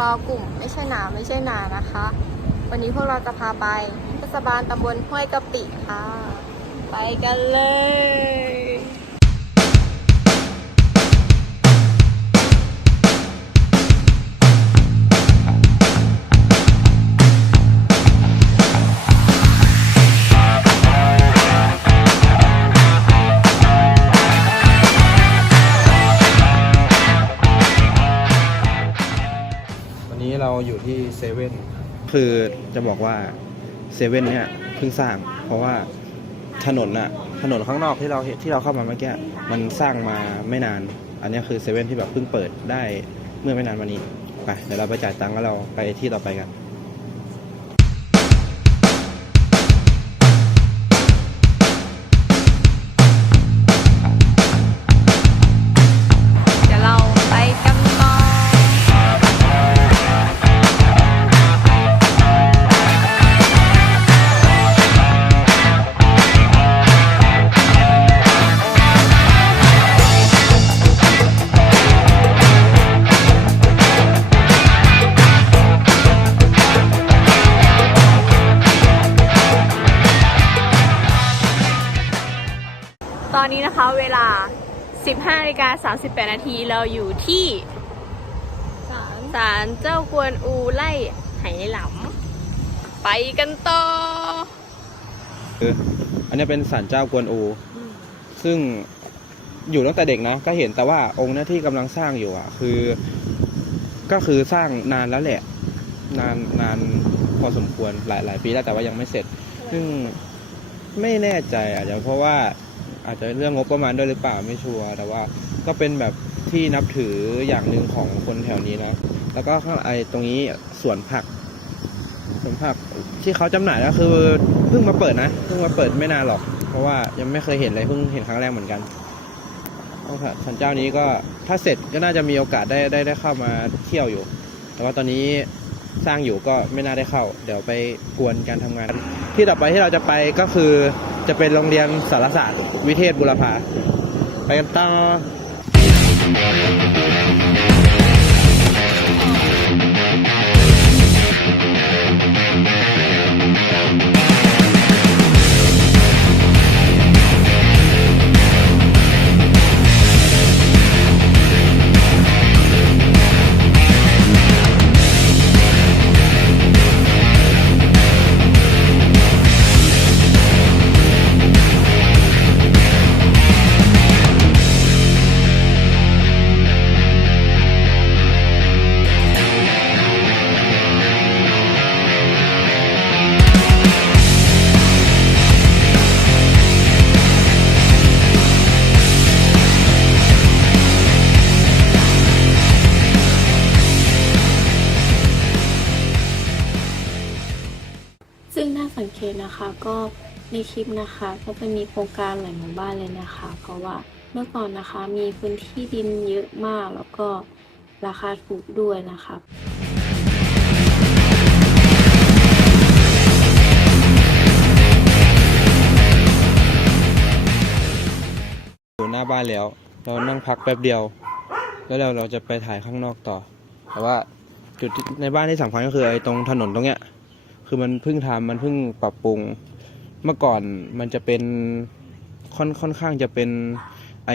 เรากลุ่มไม่ใช่หนาไม่ใช่หนานะคะ วันนี้พวกเราจะพาไปเทศบาลตำบลห้วยกะปิค่ะ ไปกันเลย เราอยู่ที่เซเว่นคือจะบอกว่าเซเว่นเนี่ยเพิ่งสร้าง เพราะว่าถนนอะถนนข้างนอกที่เราเห็นที่เราเข้ามาเมื่อกี้มันสร้างมาไม่นาน อันนี้คือเซเว่นที่แบบเพิ่งเปิดได้เมื่อไม่นานมานี้ไปเดี๋ยวเราไปจ่ายตังค์แล้วเราไปที่ต่อไปกัน เวลา 15นาฬิกา38 นาทีเราอยู่ที่ศาลเจ้ากวนอูไล่ไหหลำไปกันต่อคืออันนี้เป็นศาลเจ้ากวนอู ซึ่งอยู่ตั้งแต่เด็กนะก็เห็นแต่ว่าองค์เนี้ยที่กำลังสร้างอยู่อะ คือ ก็คือสร้างนานแล้วแหละ นานนานพอสมควรหลายหลายปีแล้วแต่ว่ายังไม่เสร็จ ซึ่งไม่แน่ใจอาจจะเพราะว่า อาจจะเรื่องงบประมาณด้วยหรือเปล่าไม่ชัวร์แต่ว่าก็เป็นแบบที่นับถืออย่างหนึ่งของคนแถวนี้นะแล้วก็ข้างไอตรงนี้สวนผักสวนผักที่เขาจำหน่ายก็คือเพิ่งมาเปิดนะเพิ่งมาเปิดไม่นานหรอก เพราะว่ายังไม่เคยเห็นเลยเพิ่งเห็นครั้งแรกเหมือนกันสันเจ้านี้ก็ถ้าเสร็จก็น่าจะมีโอกาสได้ได้ได้เข้ามาเที่ยวอยู่ แต่ว่าตอนนี้สร้างอยู่ก็ไม่น่าได้เข้า เดี๋ยวไปกวนการทำงาน ที่ต่อไปที่เราจะไปก็คือ จะเป็นโรงเรียนสารศาสตร์ วิเทศบุรพาไปกันต่อ คะก็ในคลิปนะคะก็จะมีโครงการหลายหมู่บ้านเลยนะคะ เพราะว่าเมื่อก่อนนะคะมีพื้นที่ดินเยอะมากแล้วก็ราคาถูกด้วยนะคะอยู่หน้าบ้านแล้ว เรานั่งพักแป๊บเดียว แล้วเราเราจะไปถ่ายข้างนอกต่อ แต่ว่าจุดในบ้านที่สำคัญก็คือไอ้ตรงถนนตรงเนี้ย คือมันเพิ่งทำมันเพิ่งปรับปรุง เมื่อก่อนมันจะเป็นค่อนค่อนข้างจะเป็นไอ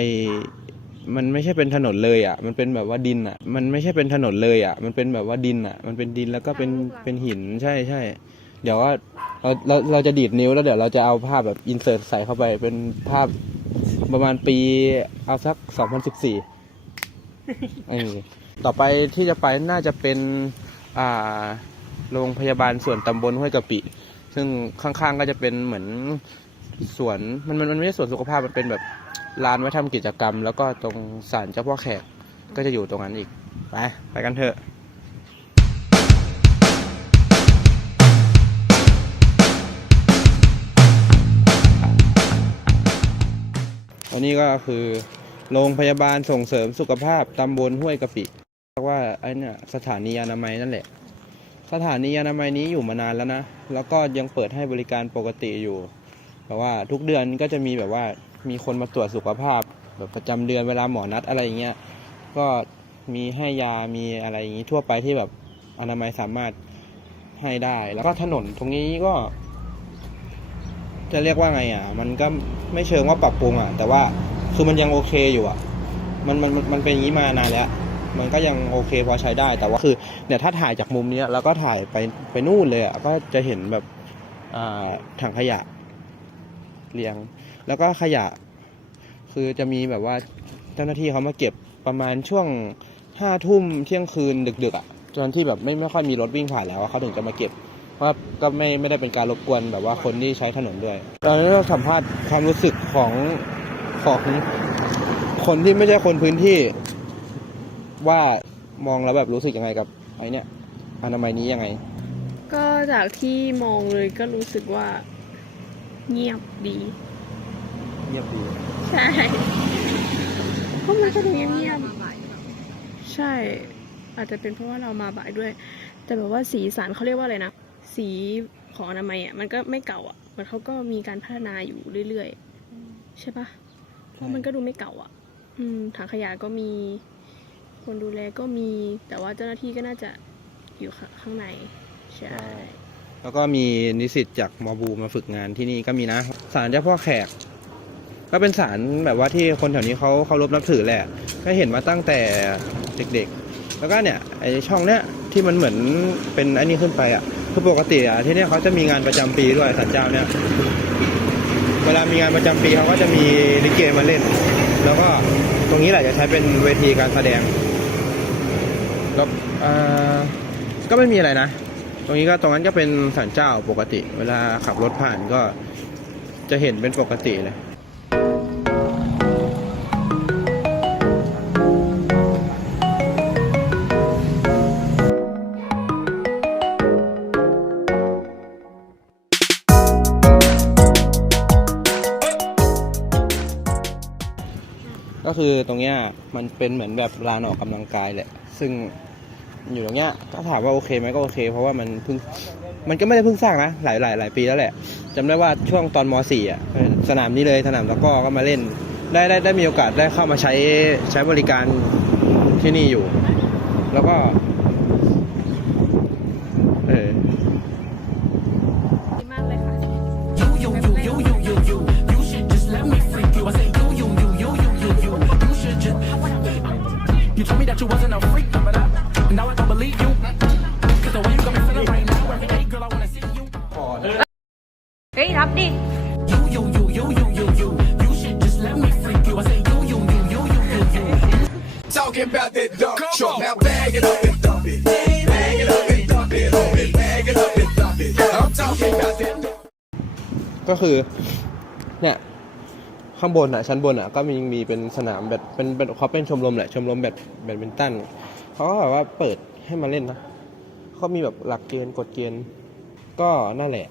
มันไม่ใช่เป็นถนนเลยอะ มันเป็นแบบว่าดินอะ มันไม่ใช่เป็นถนนเลยอะ มันเป็นแบบว่าดินอะ มันเป็นดินแล้วก็เป็นเป็นหินใช่ใช่เดี๋ยวว่าเราเราเราจะดีดนิ้วแล้วเดี๋ยวเราจะเอาภาพแบบอินเสิร์ตใส่เข้าไปเป็นภาพประมาณปีเอาสักสองพันสิบสี่ต่อไปที่จะไปน่าจะเป็น อ่า โรงพยาบาลส่วนตำบลห้วยกะปิ ซึ่งข้างๆก็จะเป็นเหมือนสวนมันมันมันไม่ใช่สวนสุขภาพมันเป็นแบบลานไว้ทำกิจกรรม แล้วก็ตรงศาลเจ้าพ่อแขกก็จะอยู่ตรงนั้นอีก ไปไปกันเถอะอันนี้ก็คือโรงพยาบาลส่งเสริมสุขภาพตำบลห้วยกะปิเรียกว่าไอ้เนี่ยสถานีอนามัยนั่นแหละ สถานีอนามัยนี้อยู่มานานแล้วนะ แล้วก็ยังเปิดให้บริการปกติอยู่แบบว่าทุกเดือนก็จะมีแบบว่ามีคนมาตรวจสุขภาพ แบบประจำเดือนเวลาหมอนัดอะไรอย่างเงี้ย ก็มีให้ยา มีอะไรอย่างงี้ทั่วไปที่แบบอนามัยสามารถให้ได้ แล้วก็ถนนตรงนี้ก็ จะเรียกว่าไงอะ มันก็ไม่เชิงว่าปรับปรุงอะ แต่ว่าคือมันยังโอเคอยู่อะ มันมันมันเป็นอย่างนี้มานานแล้ว มันก็ยังโอเคพอใช้ได้ แต่ว่าคือเนี่ยถ้าถ่ายจากมุมเนี้ยแล้วก็ถ่ายไปไปนู่นเลยอะก็จะเห็นแบบอ่าถังขยะเรียง แล้วก็ขยะ คือจะมีแบบว่าเจ้าหน้าที่เขามาเก็บประมาณช่วงห้าทุ่มเที่ยงคืนดึกๆอะตอนที่แบบไม่ไม่ค่อยมีรถวิ่งผ่านแล้วเขาถึงจะมาเก็บเพราก็ไม่ไม่ได้เป็นการรบกวนแบบว่าคนที่ใช้ถนนด้วยตอนนี้เราสัมภาษณ์ความรู้สึกของของคนที่ไม่ใช่คนพื้นที่ ว่ามองแล้วแบบรู้สึกยังไงกับไอเนี้ยอนามัยนี้ยังไง ก็จากที่มองเลยก็รู้สึกว่า เงียบดี เงียบดี ใช่ก็มันก็ดูเงียบๆใช่ อาจจะเป็นเพราะว่าเรามาบ่ายด้วย แต่แบบว่าสีสันเขาเรียกว่าอะไรนะ สีของอนามัยอะมันก็ไม่เก่าอะมันเขาก็มีการพัฒนาอยู่เรื่อยๆ ใช่ปะเพราะมันก็ดูไม่เก่าอะ อืมถังขยะก็มี คนดูแลก็มี แต่ว่าเจ้าหน้าที่ก็น่าจะอยู่ข้างใน ใช่ แล้วก็มีนิสิตจากมอบูมาฝึกงานที่นี่ก็มีนะศาลเจ้าพ่อแขก ก็เป็นศาลแบบว่าที่คนแถวนี้เขาเคารพนับถือแหละ ก็เห็นมาตั้งแต่เด็กๆ แล้วก็เนี่ยไอช่องเนี้ยที่มันเหมือนเป็นไอันนี้ขึ้นไปอะคือปกติอะที่เนี่ยเขาจะมีงานประจำปีด้วยศาลเจ้าเนี่ยเวลามีงานประจำปีเขาก็จะมีลิเกมาเล่น แล้วก็ตรงนี้แหละจะใช้เป็นเวทีการแสดง แล้วเอ่อก็ไม่มีอะไรนะ ตรงนี้ก็ตรงนั้นก็เป็นศาลเจ้าปกติ เวลาขับรถผ่านก็จะเห็นเป็นปกติเลยก็คือตรงเนี้ยมันเป็นเหมือนแบบลานออกกำลังกายแหละ ซึ่ง อยู่ตรงเนี้ยถ้าถามว่าโอเคไหมก็โอเค เพราะว่ามันเพิ่งมันก็ไม่ได้เพิ่งสร้างนะหลายหลายหลายปีแล้วแหละจำได้ว่าช่วงตอนม .4 อะสนามนี้เลยสนามตะก้อก็มาเล่น ได้ได้ได้มีโอกาสได้เข้ามาใช้ใช้บริการที่นี่อยู่ แล้วก็ about that dump truck. Now bag it up and dump it. Bag it up and dump it. Dump it. Bag it up and dump it. I'm talking about that dump. ก็คือ เนี่ย ข้างบนอะ ชั้นบนอะ ก็มีมีเป็นสนามแบบเป็นเป็นเขาเป็นชมรมแหละ ชมรมแบบแบดมินตันเขาก็แบบว่าเปิดให้มาเล่นนะเขามีแบบหลักเกณฑ์กฎเกณฑ์ ก็นั่นแหละ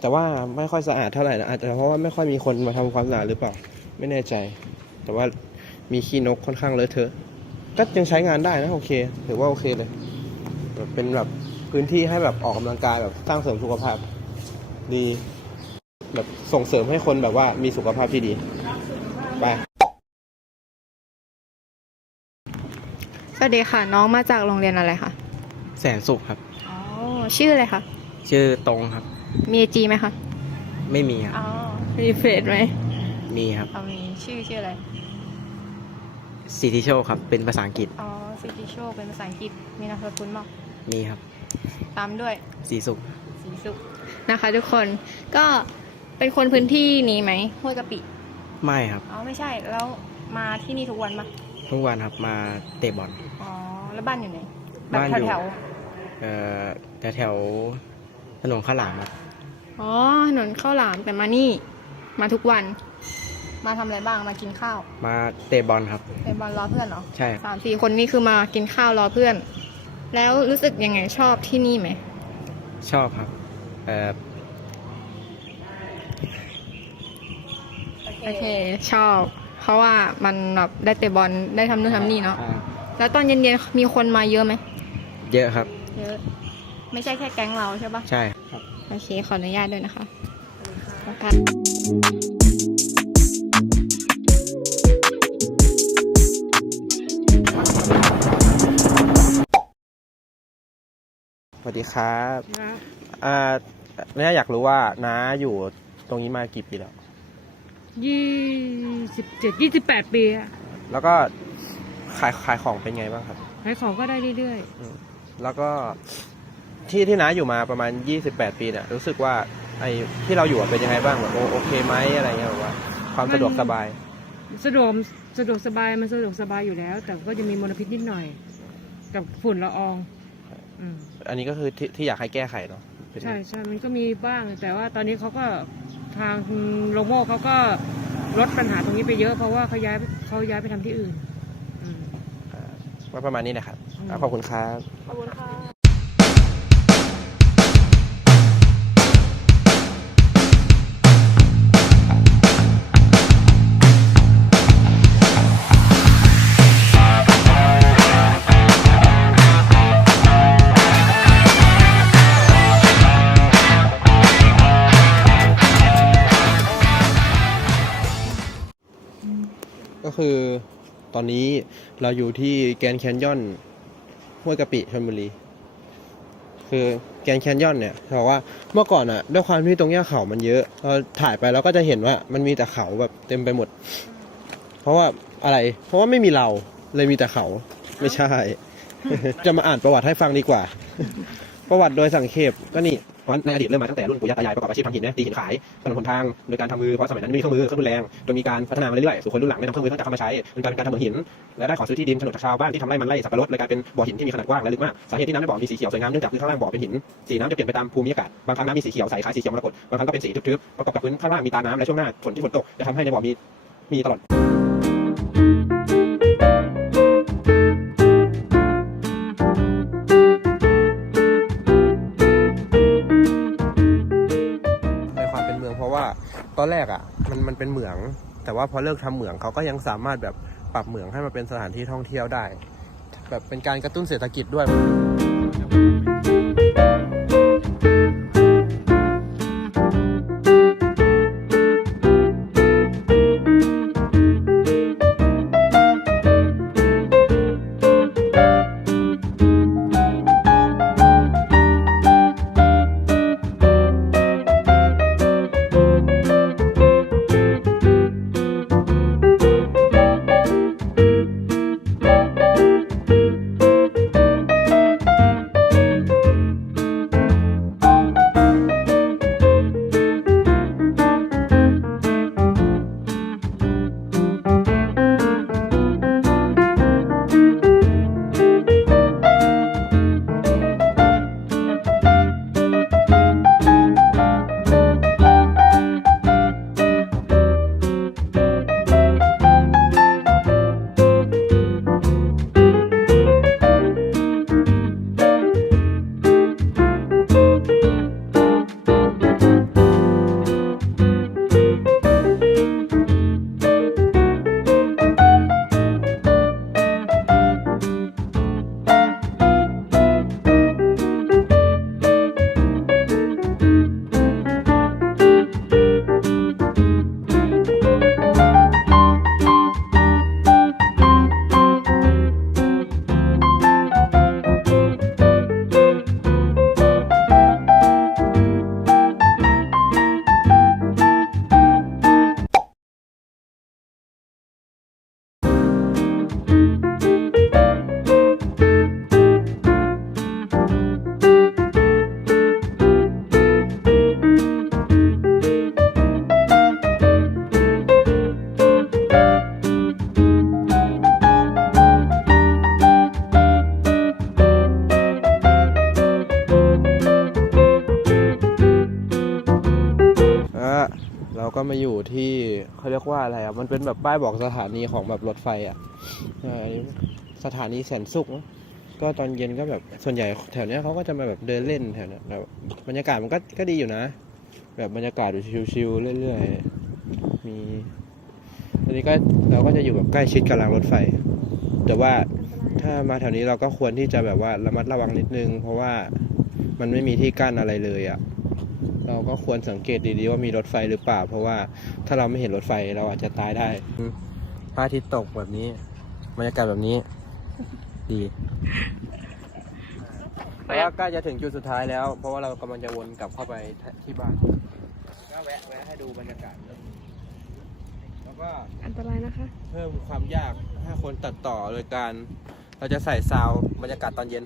แต่ว่าไม่ค่อยสะอาดเท่าไหร่นะ อาจจะเพราะว่าไม่ค่อยมีคนมาทำความสะอาดหรือเปล่า ไม่แน่ใจ แต่ว่ามีขี้นกค่อนข้างเลอะเทอะ ก็ยังใช้งานได้นะโอเค ถือว่าโอเคเลยแบบเป็นแบบพื้นที่ให้แบบออกกำลังกายแบบสร้างเสริมสุขภาพ ดี แบบส่งเสริมให้คนแบบว่ามีสุขภาพที่ดี ไป สวัสดีค่ะ น้องมาจากโรงเรียนอะไรคะแสนสุขครับ อ๋อ ชื่ออะไรคะ ชื่อตรงครับ มีไอจีไหมคะ ไม่มีครับ อ๋อ มีเฟซไหมมีครับ เอามี ชื่อชื่ออะไร สิทธิโชคครับ เป็นภาษาอังกฤษ อ๋อสิทธิโชคเป็นภาษาอังกฤษ มีนามสกุลมั้งมีครับ ตามด้วยสีสุข สีสุขนะคะ ทุกคน ก็เป็นคนพื้นที่นี้ไหมห้วยกะปิ ไม่ครับ อ๋อไม่ใช่ แล้วมาที่นี่ทุกวันปะทุกวันครับ มาเตะบอล อ๋อ แล้วบ้านอยู่ไหนแบบบ้านอยู่ แถวเอ่อแถวแถวๆถนนข้าวหลามครับๆอ๋อถนนข้าวหลามแต่มานี่ มาทุกวัน มาทำอะไรบ้างมากินข้าวมาเตะบอลครับเป็นบอลรอเพื่อนเหรอใช่ครับสามสี่คนนี่คือมากินข้าวรอเพื่อน แล้วรู้สึกยังไงชอบที่นี่ไหมชอบครับเอ่อโอเคชอบ เพราะว่ามันแบบได้เตะบอลได้ทำนู่นทำนี่เนาะอ่าแล้วตอนเย็นๆมีคนมาเยอะไหมเยอะครับ เยอะไม่ใช่แค่แก๊งเราใช่ปะใช่ครับ โอเคขออนุญาตด้วยนะคะแล้วกันส วัสดีครับอ่าเนี่ยอยากรู้ว่าน้าอยู่ตรงนี้มากี่ปีแล้วยี่สิบเจ็ดยี่สิบแปดปีอะแล้วก็ขายขายของเป็นไงบ้างครับ ขายของก็ได้เรื่อยแล้วก็ที่ที่น้าอยู่มาประมาณ28ปีเนี่ยรู้สึกว่าไอ้ที่เราอยู่อะเป็นยังไงบ้างแบบโอโอเคไหมอะไรเงี้ยแบบว่าความสะดวกสบายๆสะดวกสะดวกสบายมันสะดวกสบายอยู่แล้ว แต่ก็จะมีมลพิษนิดหน่อย กับฝุ่นละออง อืมอันนี้ก็คือที่ที่อยากให้แก้ไขเนาะเป็นใช่ใช่มันก็มีบ้าง แต่ว่าตอนนี้เขาก็ทางโลโม่เขาก็ลดปัญหาตรงนี้ไปเยอะเพราะว่าเขาย้ายเขาย้ายไปทำที่อื่นอืมว่าประมาณนี้นะครับอืมอะขอบคุณครับ ขอบคุณค่ะ คือตอนนี้เราอยู่ที่แกนแคนยอนห้วยกะปิชลบุรี คือแกนแคนยอนเนี่ยเขาบอกว่าเมื่อก่อนอะด้วยความที่ตรงเนี้ยเขามันเยอะเราถ่ายไปเราก็จะเห็นว่า มันมีแต่เขาแบบเต็มไปหมด เพราะว่าอะไร เพราะว่าไม่มีเราเลยมีแต่เขาไม่ใช่ จะมาอ่านประวัติให้ฟังดีกว่า ประวัติโดยสังเขปก็นี่ เพราะในอดีตเริ่มมาตั้งแต่รุ่นปู่ย่าตายายประกอบอาชีพทำหินเนี่ยตีหินขายถนนหนทางโดยการทำมือเพราะสมัยนั้นไม่มีเครื่องมือเครื่องมือแรงจนมีการพัฒนามาเรื่อยๆสู่คนรุ่นหลังได้นำเครื่องมือเครื่องจักรเข้ามาใช้เป็นการการทำเหมืองหิน และได้ขอซื้อที่ดินโฉนดจากชาวบ้านที่ทำไร่มันไร่สับปะรดเลยกลายเป็นบ่อหินที่มีขนาดกว้างและลึกมากสาเหตุที่น้ำในบ่อมีสีเขียวสวยงามเนื่องจากพื้นข้างล่างบ่อเป็นหินสีน้ำจะเปลี่ยนไปตามภูมิอากาศบางครั้งน้ำมีสีเขียวใสคล้ายสีเขียวมรกตบางครั้งก็เป็นสีทึบๆประกอบกับพื้นข้างล่างมีตาน้ำและช่วงหน้าฝนที่ฝนตกจะทำให้ในบ่อมีมีตลอด อนแรกอะมันมันเป็นเหมือง แต่ว่าพอเลิกทำเหมืองเขาก็ยังสามารถแบบปรับเหมืองให้มันเป็นสถานที่ท่องเที่ยวได้ แบบเป็นการกระตุ้นเศรษฐกิจด้วยะมันเป็นแบบป้ายบอกสถานีของแบบรถไฟอะสถานีแสนสุข ก็ตอนเย็นก็แบบส่วนใหญ่แถวเนี้ยเขาก็จะมาแบบเดินเล่นแถวเนี้ยแบบบรรยากาศมันก็ก็ดีอยู่นะ แบบบรรยากาศดูชิลๆเรื่อยๆมีตอนนี้ก็เราก็จะอยู่แบบใกล้ชิดกับรางรถไฟ แต่ว่าถ้ามาแถวนี้เราก็ควรที่จะแบบว่าระมัดระวังนิดนึง เพราะว่ามันไม่มีที่กั้นอะไรเลยอะ เราก็ควรสังเกตดีๆว่ามีรถไฟหรือเปล่า เพราะว่าถ้าเราไม่เห็นรถไฟเราอาจจะตายได้พระอาทิตย์ตกแบบนี้บรรยากาศแบบนี้ ดีไปแต่ว่าใกล้จะถึงจุดสุดท้ายแล้ว เพราะว่าเรากำลังจะวนกลับเข้าไปที่บ้านก็แวะแวะให้ดูบรรยากาศแล้วก็อันตรายนะคะ เพิ่มความยากให้คนตัดต่อโดยการ เราจะใส่ซาวด์บรรยากาศตอนเย็น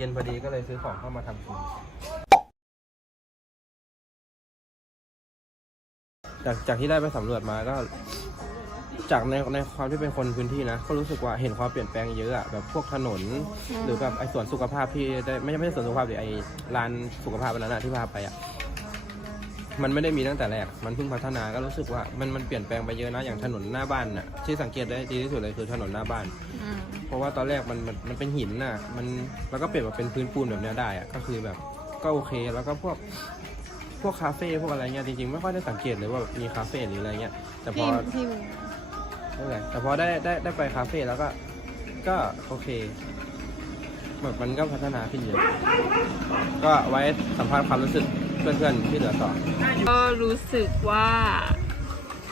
เย็นพอดีก็เลยซื้อของเข้ามาทำกินจากจากที่ได้ไปสำรวจมาก็ จากในในความที่เป็นคนพื้นที่นะ ก็รู้สึกว่าเห็นความเปลี่ยนแปลงเยอะอะแบบพวกถนน หรือแบบไอ้สวนสุขภาพที่ได้ไม่ใช่ไม่ใช่สวนสุขภาพหรือไอ้ร้านสุขภาพอันนั้นอะที่พาไปอะ มันไม่ได้มีตั้งแต่แรก มันเพิ่งพัฒนาก็รู้สึกว่ามันมันเปลี่ยนแปลงไปเยอะนะอย่างถนนหน้าบ้านน่ะที่สังเกตได้ดีที่สุดเลยคือถนนหน้าบ้านเพราะว่าตอนแรกมันมันมันเป็นหินน่ะ มันแล้วก็เปลี่ยนมาเป็นพื้นปูนแบบเนี้ยได้อะก็คือแบบก็โอเคแล้วก็พวกพวกคาเฟ่พวกอะไรเงี้ยจริงๆไม่ค่อยได้สังเกตเลยว่าแบบมีคาเฟ่หรืออะไรเงี้ยแต่พอ พี่นั่นแหละแต่พอได้ได้ได้ไปคาเฟ่แล้วก็ ก็โอเค แบบมันก็พัฒนาขึ้นเยอะ ก็ไว้สัมภาษณ์ความรู้สึก เพื่อนๆที่เหลือต่อ ก็รู้สึกว่า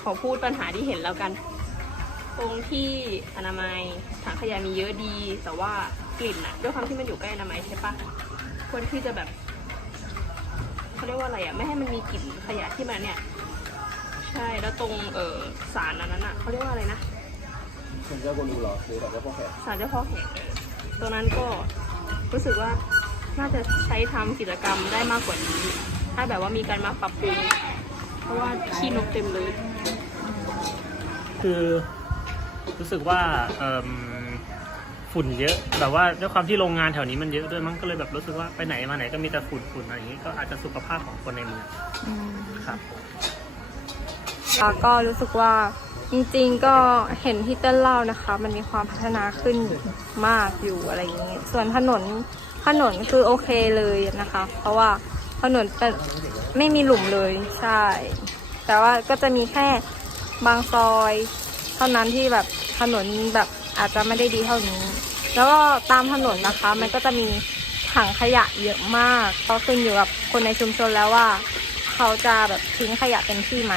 ขอพูดปัญหาที่เห็นแล้วกันตรงที่อนามัยถังขยะมีเยอะดี แต่ว่ากลิ่นอะด้วยความที่มันอยู่ใกล้อนามัยใช่ปะควรที่จะแบบเขาเรียกว่าอะไรอะไม่ให้มันมีกลิ่นขยะที่มันเนี่ย ใช่แล้วตรงเออสารอันนั้นอะเขาเรียกว่าอะไรนะคุณเจ้ากูรูเหรอหรือแบบว่าพวกแขกสารเจ้าพ่อแขกตรงนั้นก็รู้สึกว่าน่าจะใช้ทำกิจกรรมได้มากกว่านี้ ถ้าแบบว่ามีการมาปรับปรุงเพราะว่าขี้นกเต็มเลย คือรู้สึกว่าเอิ่มฝุ่นเยอะ แบบว่าด้วยความที่โรงงานแถวนี้มันเยอะด้วยมั้งก็เลยแบบรู้สึกว่าไปไหนมาไหนก็มีแต่ฝุ่นฝุ่นอะไรอย่างนี้ก็อาจจะสุขภาพของคนในเมืองครับแล้วก็รู้สึกว่าจริงๆก็เห็นที่เต้นเล่านะคะ มันมีความพัฒนาขึ้นมากอยู่อะไรอย่างนี้ส่วนถนนถนนคือโอเคเลยนะคะ เพราะว่า ถนนเป็นไม่มีหลุมเลยใช่ แต่ว่าก็จะมีแค่บางซอย เท่านั้นที่แบบถนนแบบอาจจะไม่ได้ดีเท่านี้ แล้วก็ตามถนนนะคะ มันก็จะมีถังขยะเยอะมาก ก็ขึ้นอยู่กับคนในชุมชนแล้วว่า เขาจะแบบทิ้งขยะเป็นที่ไหม